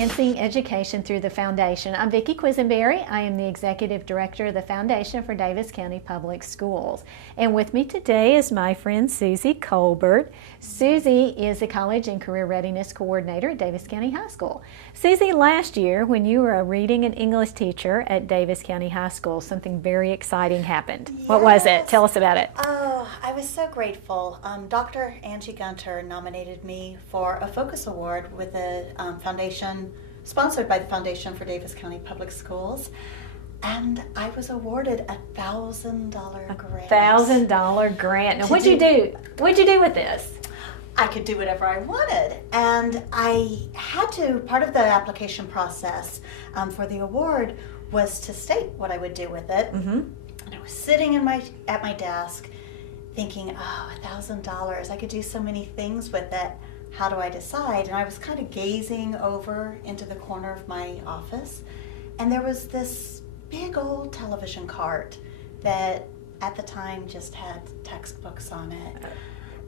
Enhancing Education Through the Foundation. I'm Vicki Quisenberry. I am the Executive Director of the Foundation for Davis County Public Schools. And with me today is my friend Susie Colbert. Susie is the College and Career Readiness Coordinator at Davis County High School. Susie, last year when you were a reading and English teacher at Davis County High School, something very exciting happened. Yes. What was it? Tell us about it. Oh, I was so grateful. Dr. Angie Gunter nominated me for a Focus Award with the foundation, sponsored by the Foundation for Davis County Public Schools, and I was awarded a $1,000 grant. $1,000 grant. Now, what'd you do? What'd you do with this? I could do whatever I wanted, and I had to. Part of the application process for the award was to state what I would do with it. Mm-hmm. And I was sitting at my desk, thinking, "Oh, $1,000! I could do so many things with it. How do I decide?" And I was kind of gazing over into the corner of my office, and there was this big old television cart that at the time just had textbooks on it.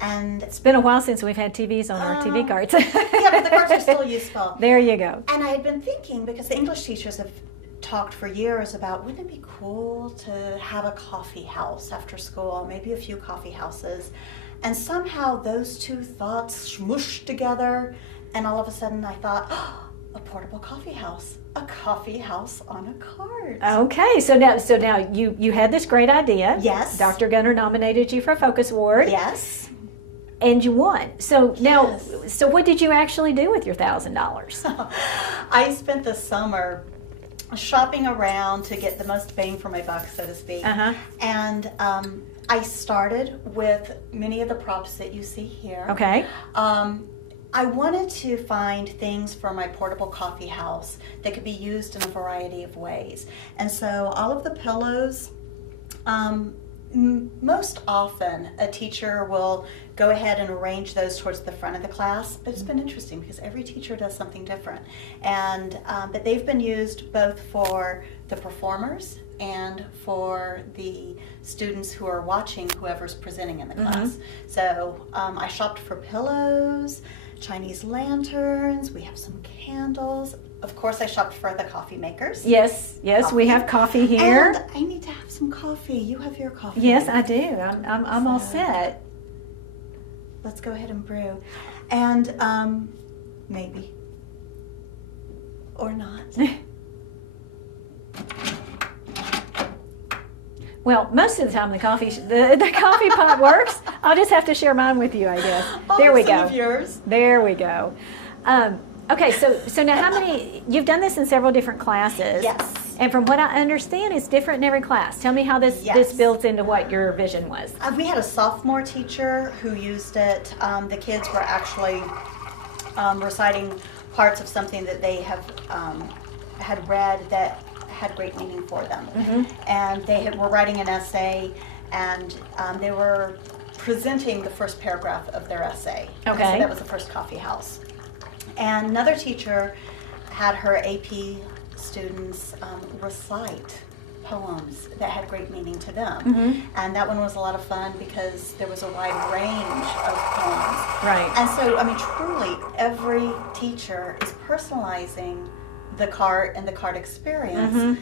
And it's been a while since we've had TVs on our TV carts. Yeah, but the carts are still useful. There you go. And I had been thinking, because the English teachers have talked for years about, wouldn't it be cool to have a coffee house after school, maybe a few coffee houses. And somehow those two thoughts smooshed together, and all of a sudden I thought, oh, a portable coffee house on a cart. Okay, so now you had this great idea. Yes. Dr. Gunter nominated you for a Focus Award. Yes. And you won. So now, yes. So what did you actually do with your $1,000? I spent the summer shopping around to get the most bang for my buck, so to speak. Uh-huh. And I started with many of the props that you see here. Okay. I wanted to find things for my portable coffee house that could be used in a variety of ways. And so all of the pillows, most often a teacher will go ahead and arrange those towards the front of the class, but it's been interesting because every teacher does something different. And but they've been used both for the performers and for the students who are watching whoever's presenting in the class. So I shopped for pillows, Chinese lanterns, we have some candles. Of course, I shopped for the coffee makers. Yes, coffee. We have coffee here. And I need to have some coffee. You have your coffee. Yes, I do. I'm all set. Let's go ahead and brew. And maybe. Or not. Well, most of the time the coffee pot works. I'll just have to share mine with you, I guess. There we go. Of yours. There we go. Okay, so now how many? You've done this in several different classes. Yes. And from what I understand, it's different in every class. Tell me how this builds into what your vision was. We had a sophomore teacher who used it. The kids were actually reciting parts of something that they have had read that had great meaning for them. And they were writing an essay, and they were presenting the first paragraph of their essay. Okay. So that was the first coffee house. And another teacher had her AP students recite poems that had great meaning to them. And that one was a lot of fun because there was a wide range of poems. Right. And so, I mean, truly, every teacher is personalizing the cart and the cart experience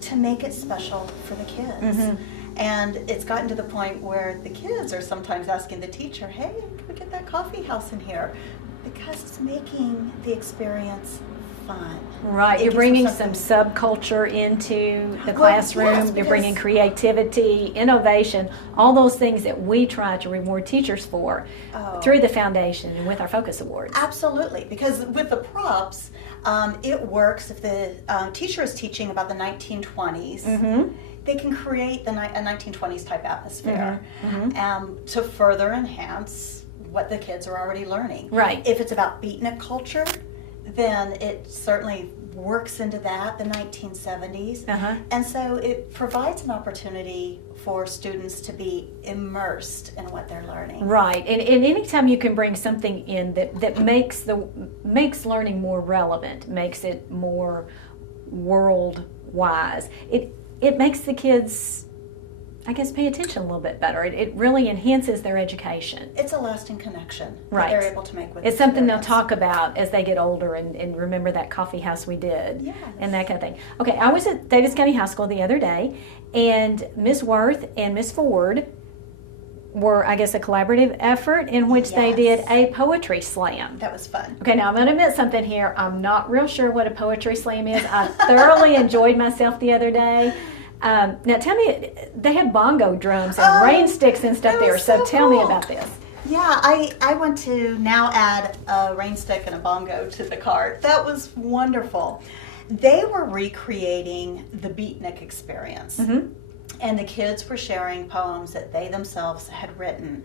to make it special for the kids. And it's gotten to the point where the kids are sometimes asking the teacher, "Hey, can we get that coffee house in here?" Because it's making the experience fun. Right, you're bringing some subculture into the classroom. Yes, you're bringing creativity, innovation, all those things that we try to reward teachers for through the foundation and with our Focus Awards. Absolutely, because with the props, it works if the teacher is teaching about the 1920s. They can create a 1920s type atmosphere to further enhance what the kids are already learning. Right. If it's about beatnik culture, then it certainly works into that, the 1970s. And so it provides an opportunity for students to be immersed in what they're learning. Right, and anytime you can bring something in that makes learning more relevant, makes it more world-wise, it makes the kids I guess, pay attention a little bit better. It really enhances their education. It's a lasting connection Right. that they're able to make with It's something they'll experience. talk about as they get older and remember that coffee house we did Yes. and that kind of thing. Okay, I was at Davis County High School the other day, and Miss Worth and Miss Ford were, I guess, a collaborative effort in which they did Yes. a poetry slam. That was fun. Okay, now I'm going to admit something here. I'm not real sure what a poetry slam is. I thoroughly enjoyed myself the other day. Now tell me, they had bongo drums and rain sticks and stuff that there, was so so tell me cool. about this. Yeah, I want to now add a rain stick and a bongo to the cart. That was wonderful. They were recreating the beatnik experience. Mm-hmm. And the kids were sharing poems that they themselves had written.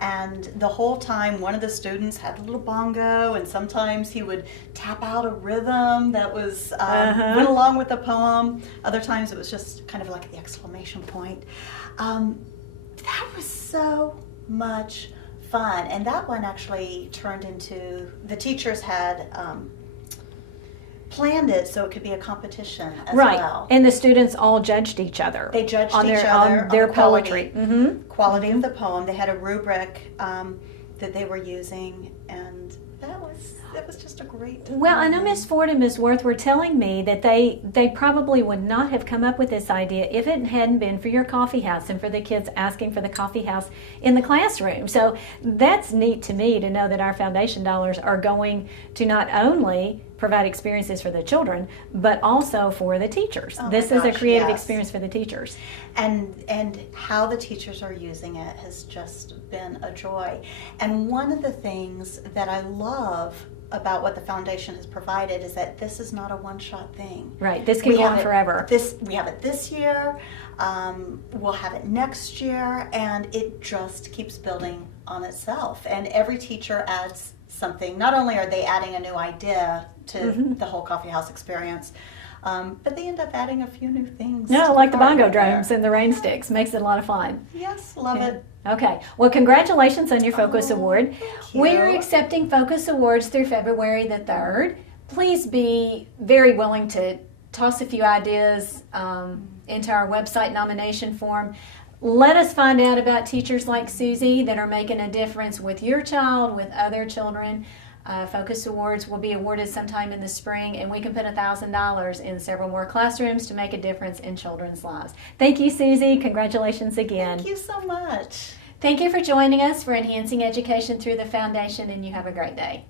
And the whole time, one of the students had a little bongo, and sometimes he would tap out a rhythm that was went along with the poem. Other times it was just kind of like the exclamation point. That was so much fun. And that one actually turned into, the teachers had planned it so it could be a competition as Right, well. and the students all judged each other. They judged on each their, other on their on the quality. poetry. Mm-hmm. Quality of the poem. They had a rubric that they were using, and that was just a great time. Well, I know Miss Ford and Miss Worth were telling me that they probably would not have come up with this idea if it hadn't been for your coffee house and for the kids asking for the coffee house in the classroom. So that's neat to me to know that our foundation dollars are going to not only provide experiences for the children, but also for the teachers. Oh my This is a gosh, creative yes. experience for the teachers. And how the teachers are using it has just been a joy. And one of the things that I love about what the foundation has provided is that this is not a one-shot thing. Right, this can We go have on it forever. We have it this year. We'll have it next year, and it just keeps building on itself. And every teacher adds something. Not only are they adding a new idea to the whole coffee house experience, but they end up adding a few new things. No, to like the cart bongo right there. drums and the rain sticks. Makes it a lot of fun. Yes, love Yeah. it. Okay. Well, congratulations on your Focus Oh, Award. thank We're you. accepting Focus Awards through February the 3rd. Please be very willing to toss a few ideas into our website nomination form. Let us find out about teachers like Susie that are making a difference with your child, with other children. Focus Awards will be awarded sometime in the spring, and we can put $1,000 in several more classrooms to make a difference in children's lives. Thank you, Susie. Congratulations again. Thank you so much. Thank you for joining us for Enhancing Education Through the Foundation, and you have a great day.